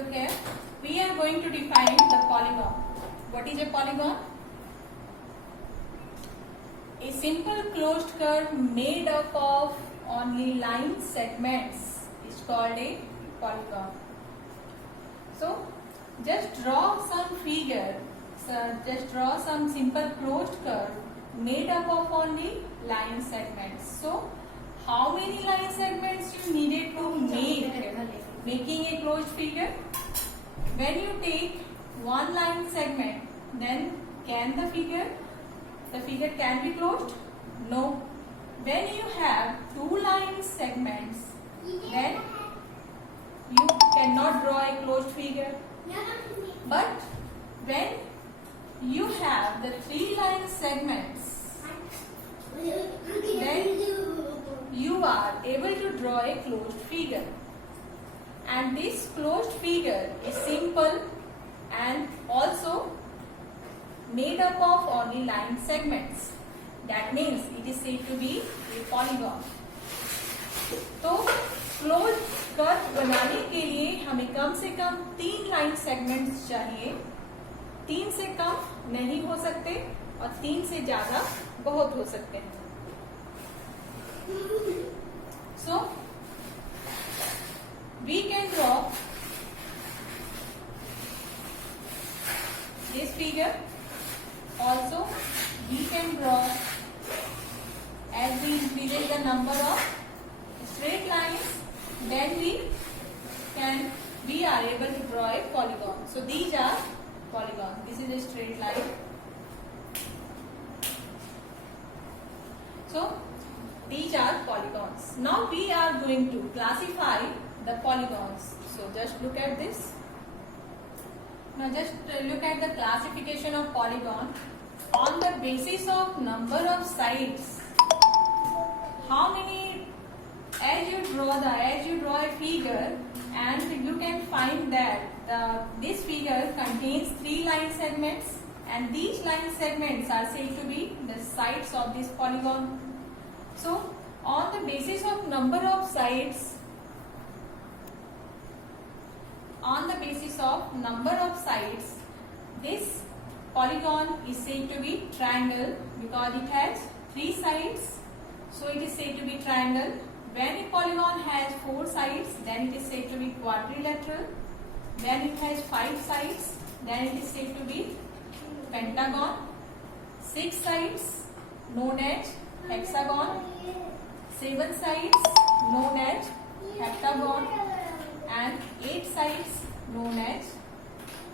look here. We are going to define the polygon. What is a polygon? A simple closed curve made up of only line segments is called a polygon. So just draw some figure. So just draw some simple closed curve made up of only line segments. So how many line segments you needed to making a closed figure? When you take one line segment, then can the figure can be closed? No. When you have two line segments, then you cannot draw a closed figure. But when you have the three line segments, then you are able to draw a closed figure. And this closed figure is simple and also made up of only line segments. That means it is said to be a polygon. तो close curve बनाने के लिए हमें कम से कम 3 line segments चाहिए. 3 से कम नहीं हो सकते और 3 से ज्यादा बहुत हो सकते हैं. So we can draw this figure. Also we can draw, as we increase the number of straight lines, then we are able to draw a polygon. So these are polygons. This is a straight line. So these are polygons. Now we are going to classify the polygons. So just look at this. Now just look at the classification of polygon on the basis of number of sides. How many, as you draw a figure, and you can find that this figure contains 3 line segments, and these line segments are said to be the sides of this polygon. So on the basis of number of sides, this polygon is said to be triangle because it has 3 sides. So it is said to be triangle. When a polygon has 4 sides, then it is said to be quadrilateral. When it has 5 sides, then it is said to be pentagon. 6 sides known as hexagon. 7 sides known as heptagon, and 8 sides known as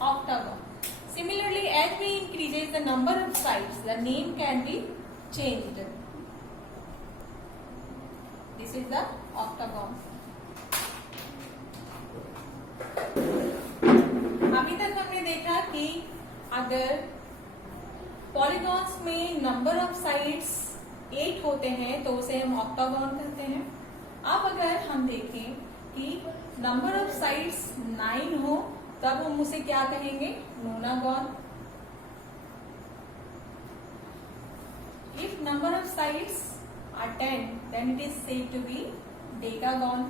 octagon. Similarly, as we increase the number of sides, the name can be changed. This is the octagon. अभी तक हमने देखा कि अगर polygons में number of sides 8 होते हैं तो उसे हम ऑक्टागॉन कहते हैं. अब अगर हम देखें कि नंबर ऑफ साइड्स 9 हो तब हम उसे क्या कहेंगे? नोनागॉन. If number of sides are 10, then it is said to be decagon.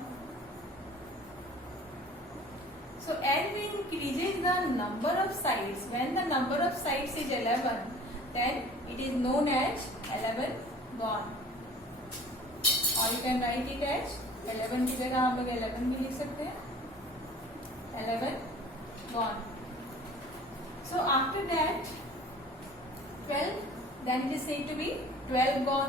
So as we increases the number of sides, when the number of sides is 11, then it is known as 11gon. Or you can write it as 11 की जगह हम लोग 11 भी लिख सकते हैं. 11gon. So after that 12, then it is said to be 12gon.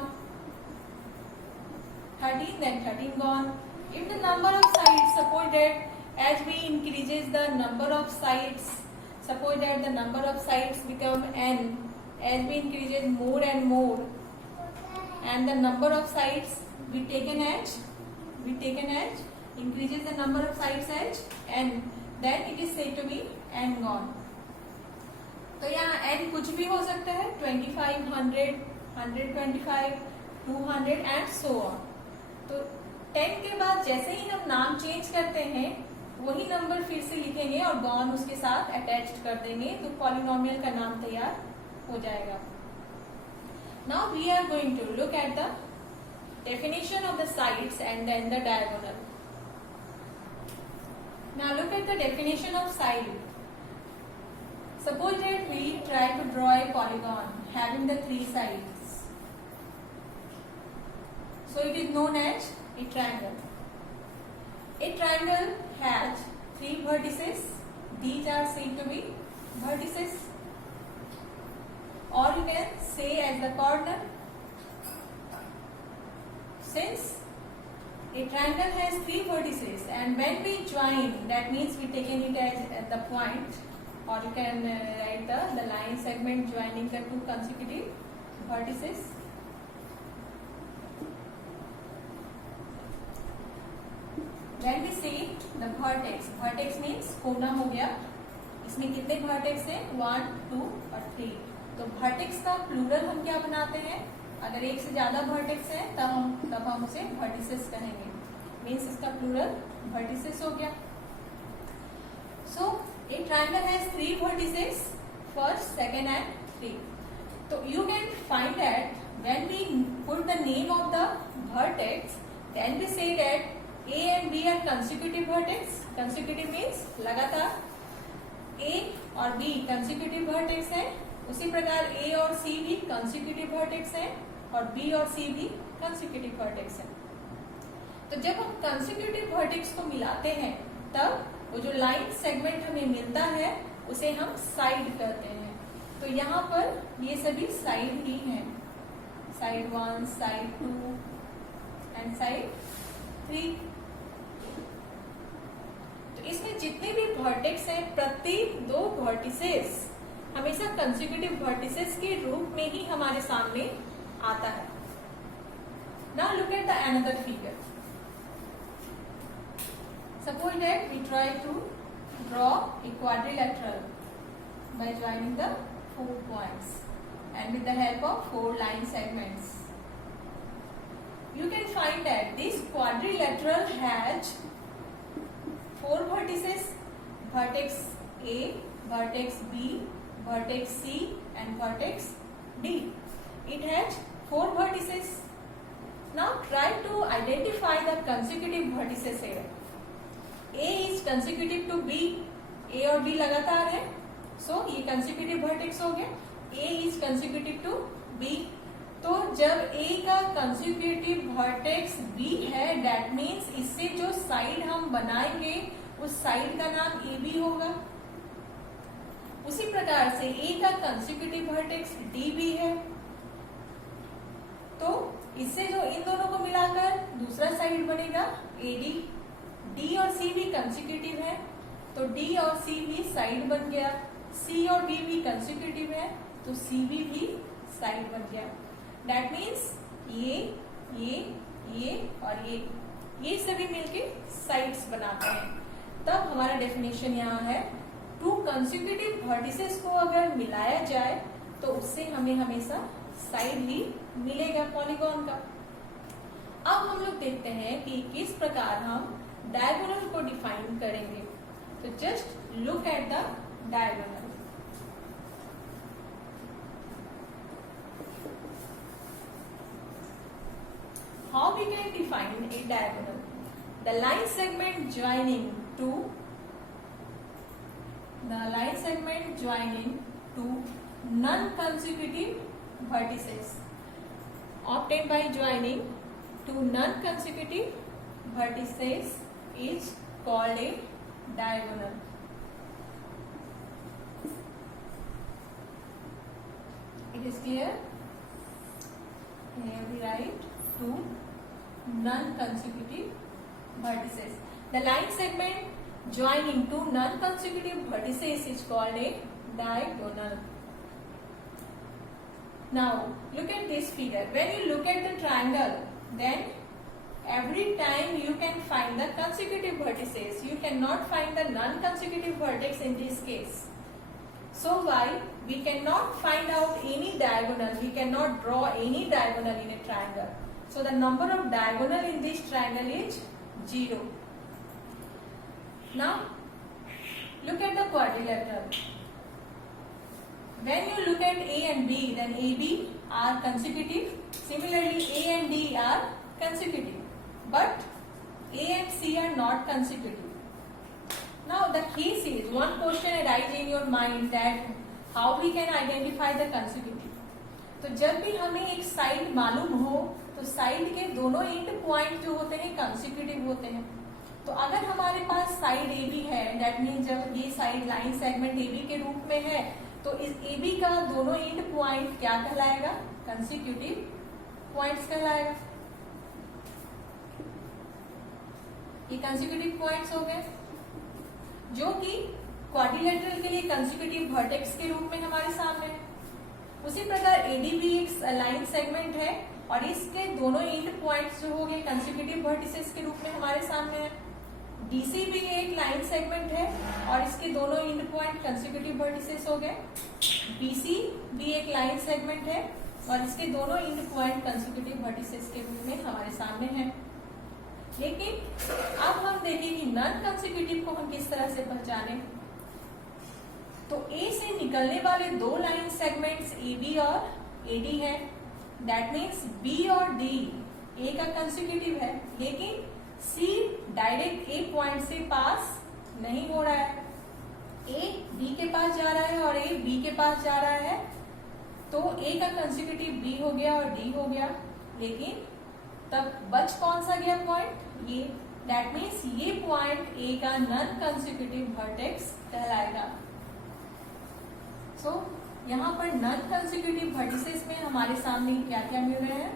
13, then 13gon. If the number of sides, suppose that as we increases the number of sides, suppose that the number of sides become n, as we increases more and more, and the number of sides we taken as increases the number of sides as n, then it is said to be n-gon. तो यहाँ n कुछ भी हो सकता है, 25, 100, 125, 200 and so on. तो 10 के बाद जैसे ही हम नाम चेंज करते हैं वही नंबर फिर से लिखेंगे और गॉन उसके साथ अटैच्ड कर देंगे तो पॉलिनोमियल का नाम तैयार हो जाएगा. Now we are going to look at the definition of the sides and then the diagonal. Now look at the definition of side. Suppose that we try to draw a polygon having the three sides. So it is known as a triangle. A triangle has three vertices. These are said to be vertices, or you can say as the corner. Since a triangle has three vertices, and when we join, that means we taken it as at the point, or you can write the line segment joining the two consecutive vertices. When we see the vertex means कोना हो गया. इसमें कितने vertex हैं? 1, 2 और 3. तो vertex का plural हम क्या बनाते हैं? अगर एक से ज्यादा vertex है तब हम उसे vertices कहेंगे. Means इसका plural vertices हो गया. So a triangle has three vertices, first, second and three. So you can find that when we put the name of the vertex, then we say that A and B are consecutive vertex. Consecutive means लगातार. A और B consecutive vertex है. उसी प्रकार A और C भी consecutive vertex है और B और C भी consecutive vertex है. तो जब हम consecutive vertex को मिलाते हैं तब वो जो लाइन सेगमेंट हमें मिलता है उसे हम साइड कहते हैं. तो यहाँ पर ये सभी साइड ही हैं. Side 1, side 2 and side 3. तो इसमें जितने भी वर्टेक्स हैं, प्रत्येक दो वर्टिसेस हमेशा कंसेक्यूटिव वर्टिसेस के रूप में ही हमारे सामने आता है. Now look at the another figure. Suppose that we try to draw a quadrilateral by joining the 4 points and with the help of 4 line segments. You can find that this quadrilateral has 4 vertices: vertex A, vertex B, vertex C and vertex D. It has 4 vertices. Now try to identify the consecutive vertices here. A is consecutive to B. A और B लगातार है. So ये consecutive vertex हो गया. A is consecutive to B. तो जब A का consecutive vertex B है, that means इससे जो साइड हम बनाएंगे उस साइड का नाम AB होगा. उसी प्रकार से A का consecutive vertex DB है. तो इससे जो इन दोनों को मिलाकर दूसरा साइड बनेगा AD. D और C भी कंसेक्यूटिव है तो D और C भी साइड बन गया. C और B भी कंसेक्यूटिव है तो C भी साइड बन गया. दैट मीन्स ये और ये सभी मिलके साइड्स बनाते हैं. तब हमारा डेफिनेशन यहाँ है, टू कंसेक्यूटिव वर्टिसेस को अगर मिलाया जाए तो उससे हमें हमेशा साइड ही मिलेगा पॉलीगॉन का. अब हम लोग देखते हैं कि किस प्रकार हम डायगोनल को डिफाइन करेंगे. तो just look at the diagonal. How we can define a diagonal? The line segment joining two non consecutive vertices obtained by joining two non-consecutive vertices is called a diagonal. It is clear? Here we write two non-consecutive vertices. The line segment joining two non-consecutive vertices is called a diagonal. Now look at this figure. When you look at the triangle, then every time you can find the consecutive vertices. You cannot find the non-consecutive vertex in this case. So why? We cannot find out any diagonal. We cannot draw any diagonal in a triangle. So the number of diagonal in this triangle is 0. Now look at the quadrilateral. When you look at A and B, then AB are consecutive. Similarly, A and D are consecutive. But A and C are not consecutive. Now the case is one question arise in your mind that how we can identify the consecutive. तो जब भी हमें एक side मालूम हो तो side के दोनों एंड पॉइंट जो होते हैं कंसेक्यूटिव होते हैं. तो अगर हमारे पास साइड ए बी है, दैट मीन जब ये side line segment A B के रूप में है तो इस ए बी का दोनों एंड पॉइंट क्या कहलाएगा? कंसेक्यूटिव पॉइंट्स कहलाएगा. ये कंसेक्यूटिव पॉइंट्स हो गए जो कि क्वाड्रिलेटरल के लिए कंसेक्यूटिव वर्टेक्स के रूप में हमारे सामने है. उसी प्रकार एडी भी एक लाइन सेगमेंट है और इसके दोनों एंड पॉइंट्स जो हो गए कंसेक्यूटिव वर्टिसेस के रूप में हमारे सामने है. डीसी भी एक लाइन सेगमेंट है और इसके दोनों एंड पॉइंट कंसेक्यूटिव वर्टिसेस हो गए. बीसी भी एक लाइन सेगमेंट है और इसके दोनों एंड पॉइंट कंसेक्यूटिव वर्टिसेस के रूप में हमारे सामने है. लेकिन अब हम देखें कि नॉन कंसेक्यूटिव को हम किस तरह से पहचाने. तो ए से निकलने वाले दो लाइन सेगमेंट्स ए बी और ए डी है. दैट मीन्स बी और डी ए का कंसेक्यूटिव है, लेकिन सी डायरेक्ट ए पॉइंट से पास नहीं हो रहा है. ए डी के पास जा रहा है और ए बी के पास जा रहा है. तो ए का कंसेक्यूटिव बी हो गया और डी हो गया, लेकिन तब बच कौन सा गया पॉइंट? ये. दैट मीन्स ये पॉइंट ए का नॉन कंसेक्यूटिव वर्टेक्स कहलाएगा. सो यहाँ पर नॉन कंसेक्यूटिव वर्टिसेस में हमारे सामने क्या क्या मिल रहे हैं?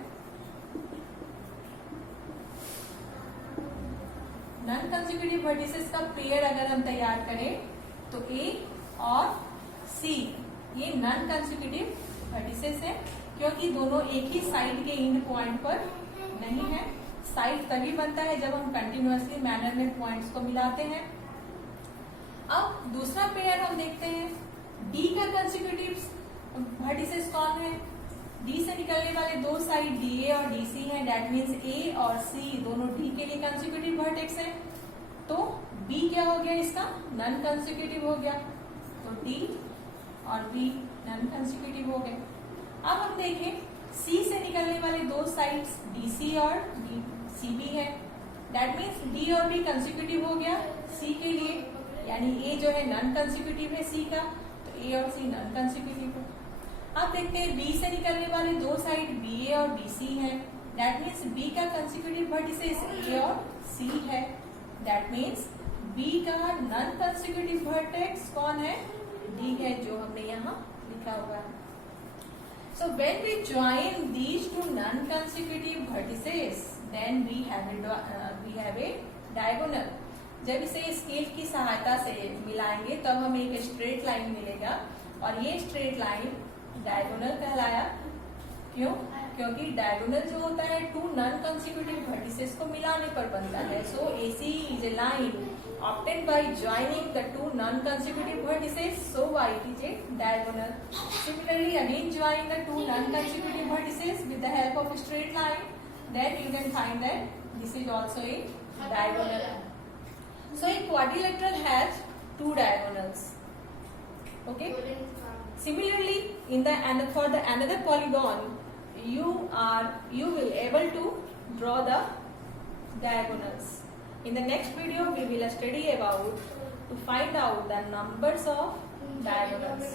नॉन कंसेक्यूटिव वर्टिसेस का पेयर अगर हम तैयार करें तो ए और सी ये नॉन कंसेक्यूटिव वर्टिसेस है, क्योंकि दोनों एक ही साइड के एंड पॉइंट पर नहीं है. साइड तभी बनता है जब हम कंटिन्यूअसली मैनर में पॉइंट्स को मिलाते हैं. अब दूसरा पेयर हम देखते हैं. डी का कंसेक्यूटिव वर्टिसेस कौन है? डी से निकलने वाले दो साइड डी ए और डी सी है. दैट मीन्स ए और सी दोनों डी के लिए कंसेक्यूटिव वर्टेक्स है. तो बी क्या हो गया? इसका नॉन कंसेक्यूटिव हो गया. तो डी और बी नॉन कंसेक्यूटिव हो गए. अब हम देखें सी से निकलने वाले दो साइड्स डी सी और डी सी बी है. दैट मीन्स डी और बी कंसेक्यूटिव हो गया सी के लिए, यानी ए जो है नॉन कंसेक्यूटिव है सी का, तो ए और सी नॉन कंसेक्यूटिव है. अब देखते हैं बी से निकलने वाले दो साइड बी ए और बी सी है. दैट मीन्स बी का कंसेक्यूटिव वर्टिसेस ए और सी है. दैट मीन्स बी का नॉन कंसेक्यूटिव वर्टेक्स कौन है? डी है, जो हमने यहाँ लिखा हुआ है. So when we join these two non-consecutive vertices, then we have a diagonal. जब इसे स्केल की सहायता से मिलाएंगे तब हमें एक स्ट्रेट लाइन मिलेगा और ये स्ट्रेट लाइन डायगोनल कहलाया. क्यों? क्योंकि डायगोनल जो होता है टू नॉन कंसेक्यूटिव वर्टिसेस को मिलाने पर बनता है. सो AC is a line obtained by joining the two non-consecutive vertices, so it is a diagonal. Similarly, again join the two non-consecutive vertices with the help of a straight line, then you can find that this is also a diagonal. So a quadrilateral has two diagonals. Okay. Similarly, for the another polygon, you will able to draw the diagonals. In the next video, we will study about to find out the numbers of diagonals.